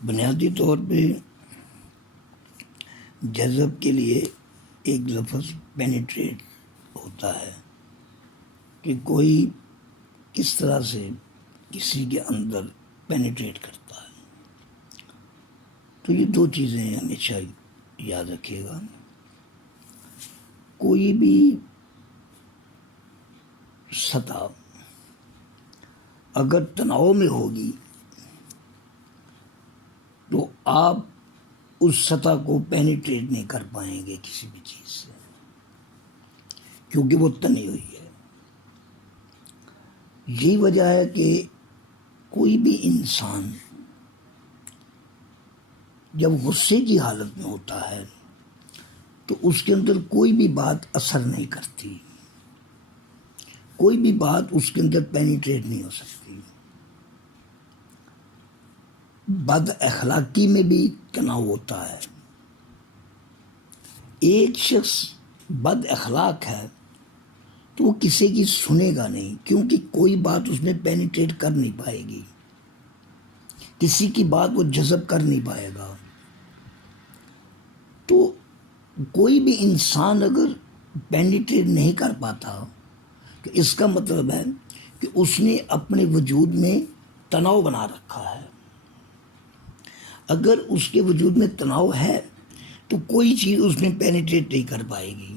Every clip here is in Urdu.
بنیادی طور پہ جذب کے لیے ایک لفظ پینیٹریٹ ہوتا ہے کہ کوئی کس طرح سے کسی کے اندر پینیٹریٹ کرتا ہے. تو یہ دو چیزیں ہمیشہ یاد رکھیے گا. کوئی بھی سطح اگر تناؤ میں ہوگی تو آپ اس سطح کو پینیٹریٹ نہیں کر پائیں گے کسی بھی چیز سے، کیونکہ وہ تنی ہوئی ہے. یہی وجہ ہے کہ کوئی بھی انسان جب غصے کی حالت میں ہوتا ہے تو اس کے اندر کوئی بھی بات اثر نہیں کرتی، کوئی بھی بات اس کے اندر پینیٹریٹ نہیں ہو سکتی. بد اخلاقی میں بھی تناؤ ہوتا ہے. ایک شخص بد اخلاق ہے تو وہ کسی کی سنے گا نہیں، کیونکہ کوئی بات اس میں پینیٹریٹ کر نہیں پائے گی، کسی کی بات وہ جذب کر نہیں پائے گا. تو کوئی بھی انسان اگر پینیٹریٹ نہیں کر پاتا تو اس کا مطلب ہے کہ اس نے اپنے وجود میں تناؤ بنا رکھا ہے. اگر اس کے وجود میں تناؤ ہے تو کوئی چیز اس میں پینیٹریٹ نہیں کر پائے گی.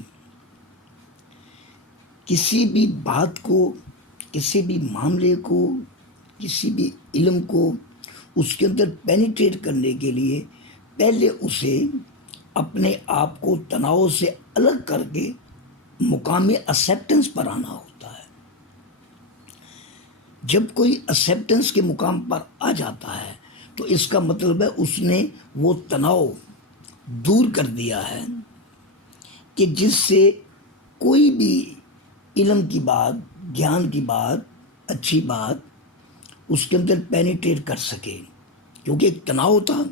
کسی بھی بات کو، کسی بھی معاملے کو، کسی بھی علم کو اس کے اندر پینیٹریٹ کرنے کے لیے پہلے اسے اپنے آپ کو تناؤ سے الگ کر کے مقام ایکسیپٹنس پر آنا ہوتا ہے. جب کوئی ایکسیپٹنس کے مقام پر آ جاتا ہے تو اس کا مطلب ہے اس نے وہ تناؤ دور کر دیا ہے کہ جس سے کوئی بھی علم کی بات، گیان کی بات، اچھی بات اس کے اندر پینیٹریٹ کر سکے. کیونکہ ایک تناؤ تھا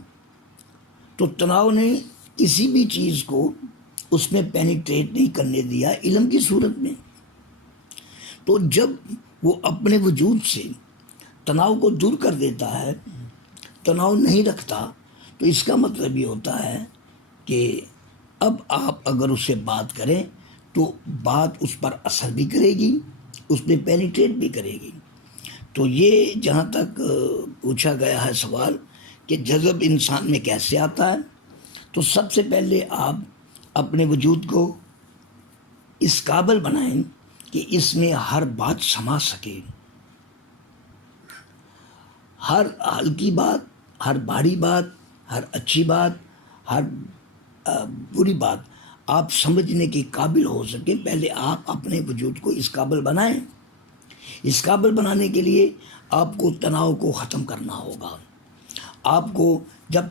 تو تناؤ نے کسی بھی چیز کو اس میں پینیٹریٹ نہیں کرنے دیا علم کی صورت میں. تو جب وہ اپنے وجود سے تناؤ کو دور کر دیتا ہے، تناؤ نہیں رکھتا، تو اس کا مطلب یہ ہوتا ہے کہ اب آپ اگر اس سے بات کریں تو بات اس پر اثر بھی کرے گی، اس میں پینیٹریٹ بھی کرے گی. تو یہ جہاں تک پوچھا گیا ہے سوال کہ جذب انسان میں کیسے آتا ہے، تو سب سے پہلے آپ اپنے وجود کو اس قابل بنائیں کہ اس میں ہر بات سما سکے. ہر ہلکی بات، ہر بھاری بات، ہر اچھی بات، ہر بری بات آپ سمجھنے کے قابل ہو سکے. پہلے آپ اپنے وجود کو اس قابل بنائیں. اس قابل بنانے کے لیے آپ کو تناؤ کو ختم کرنا ہوگا. آپ کو جب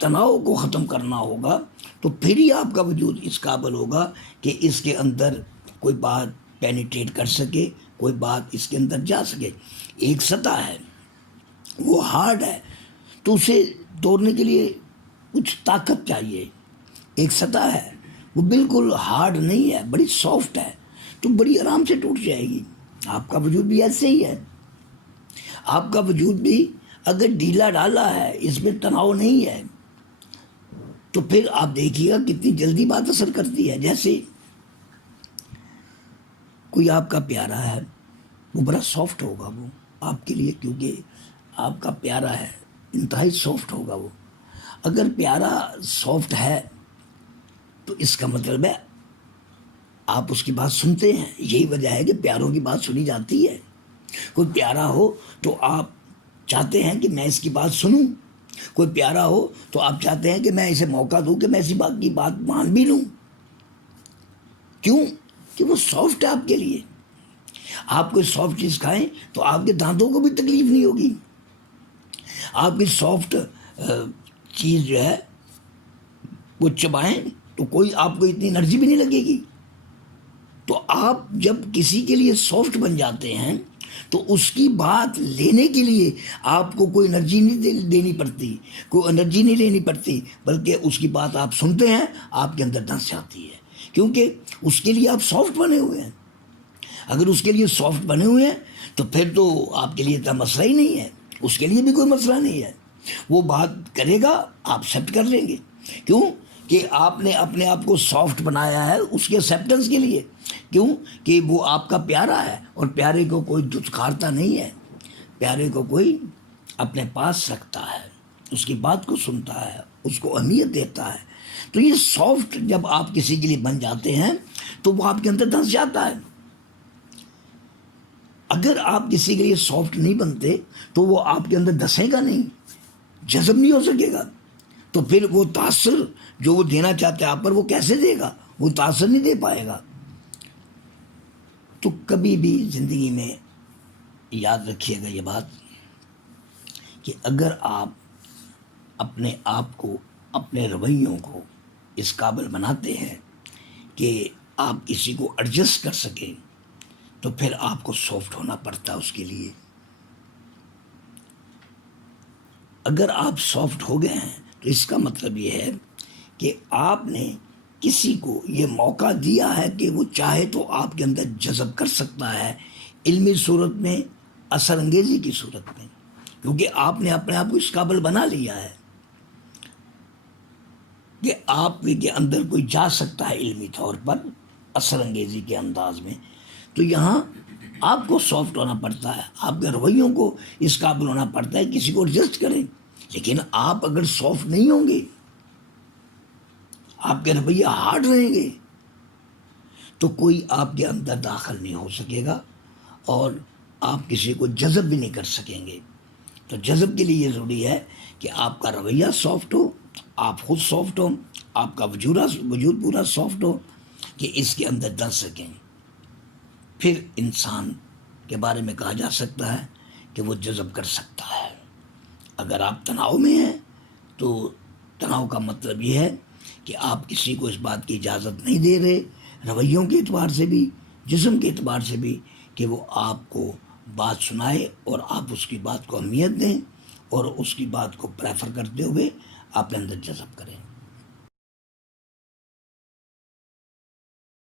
تناؤ کو ختم کرنا ہوگا تو پھر ہی آپ کا وجود اس قابل ہوگا کہ اس کے اندر کوئی بات پینیٹریٹ کر سکے، کوئی بات اس کے اندر جا سکے. ایک سطح ہے وہ ہارڈ ہے تو اسے توڑنے کے لیے کچھ طاقت چاہیے. ایک سطح ہے وہ بالکل ہارڈ نہیں ہے، بڑی سافٹ ہے، تو بڑی آرام سے ٹوٹ جائے گی. آپ کا وجود بھی ایسے ہی ہے. آپ کا وجود بھی اگر ڈھیلا ڈالا ہے، اس میں تناؤ نہیں ہے، تو پھر آپ دیکھیے گا کتنی جلدی بات اثر کرتی ہے. جیسے کوئی آپ کا پیارا ہے، وہ بڑا سافٹ ہوگا وہ آپ کے لیے، کیونکہ آپ کا پیارا ہے، انتہائی سافٹ ہوگا وہ. اگر پیارا سافٹ ہے تو اس کا مطلب ہے آپ اس کی بات سنتے ہیں. یہی وجہ ہے کہ پیاروں کی بات سنی جاتی ہے. کوئی پیارا ہو تو آپ چاہتے ہیں کہ میں اس کی بات سنوں. کوئی پیارا ہو تو آپ چاہتے ہیں کہ میں اسے موقع دوں کہ میں اسی بات کی بات مان بھی لوں. کیوں؟ کہ وہ سافٹ ہے آپ کے لیے. آپ کوئی سافٹ چیز کھائیں تو آپ کے دانتوں کو بھی تکلیف نہیں ہوگی. آپ کی سافٹ چیز جو ہے وہ چبائیں تو کوئی آپ کو اتنی انرجی بھی نہیں لگے گی. تو آپ جب کسی کے لیے سافٹ بن جاتے ہیں تو اس کی بات لینے کے لیے آپ کو کوئی انرجی نہیں دینی پڑتی، کوئی انرجی نہیں لینی پڑتی، بلکہ اس کی بات آپ سنتے ہیں، آپ کے اندر دھنس جاتی ہے، کیونکہ اس کے لیے آپ سافٹ بنے ہوئے ہیں. اگر اس کے لیے سافٹ بنے ہوئے ہیں تو پھر تو آپ کے لیے اتنا مسئلہ ہی نہیں ہے، اس کے لیے بھی کوئی مسئلہ نہیں ہے. وہ بات کرے گا آپ ایکسیپٹ کر لیں گے. کیوں کہ آپ نے اپنے آپ کو سافٹ بنایا ہے اس کے ایکسیپٹنس کے لیے. کیوں کہ وہ آپ کا پیارا ہے اور پیارے کو کوئی دھتکارتا نہیں ہے. پیارے کو کوئی اپنے پاس رکھتا ہے, اس کی بات کو سنتا ہے, اس کو اہمیت دیتا ہے. تو یہ سافٹ جب آپ کسی کے لیے بن جاتے ہیں تو وہ آپ کے اندر دھس جاتا ہے. اگر آپ کسی کے لیے سافٹ نہیں بنتے تو وہ آپ کے اندر دھسے گا نہیں, جذب نہیں ہو سکے گا. تو پھر وہ تاثر جو وہ دینا چاہتے ہیں آپ پر وہ کیسے دے گا, وہ تاثر نہیں دے پائے گا. تو کبھی بھی زندگی میں یاد رکھیے گا یہ بات کہ اگر آپ اپنے آپ کو, اپنے رویوں کو اس قابل بناتے ہیں کہ آپ کسی کو ایڈجسٹ کر سکیں تو پھر آپ کو سافٹ ہونا پڑتا ہے اس کے لیے. اگر آپ سافٹ ہو گئے ہیں تو اس کا مطلب یہ ہے کہ آپ نے کسی کو یہ موقع دیا ہے کہ وہ چاہے تو آپ کے اندر جذب کر سکتا ہے, علمی صورت میں, اثر انگیزی کی صورت میں, کیونکہ آپ نے اپنے آپ کو اس قابل بنا لیا ہے کہ آپ کے اندر کوئی جا سکتا ہے علمی طور پر اثر انگیزی کے انداز میں. تو یہاں آپ کو سافٹ ہونا پڑتا ہے, آپ کے رویوں کو اس قابل ہونا پڑتا ہے کسی کو ایڈجسٹ کریں. لیکن آپ اگر سافٹ نہیں ہوں گے, آپ کے رویہ ہارڈ رہیں گے, تو کوئی آپ کے اندر داخل نہیں ہو سکے گا اور آپ کسی کو جذب بھی نہیں کر سکیں گے. تو جذب کے لیے یہ ضروری ہے کہ آپ کا رویہ سافٹ ہو, آپ خود سافٹ ہو, آپ کا وجود پورا سافٹ ہو کہ اس کے اندر ڈر سکیں. پھر انسان کے بارے میں کہا جا سکتا ہے کہ وہ جذب کر سکتا ہے. اگر آپ تناؤ میں ہیں تو تناؤ کا مطلب یہ ہے کہ آپ کسی کو اس بات کی اجازت نہیں دے رہے, رویوں کے اعتبار سے بھی, جسم کے اعتبار سے بھی, کہ وہ آپ کو بات سنائے اور آپ اس کی بات کو اہمیت دیں اور اس کی بات کو پریفر کرتے ہوئے آپ کے اندر جذب کریں.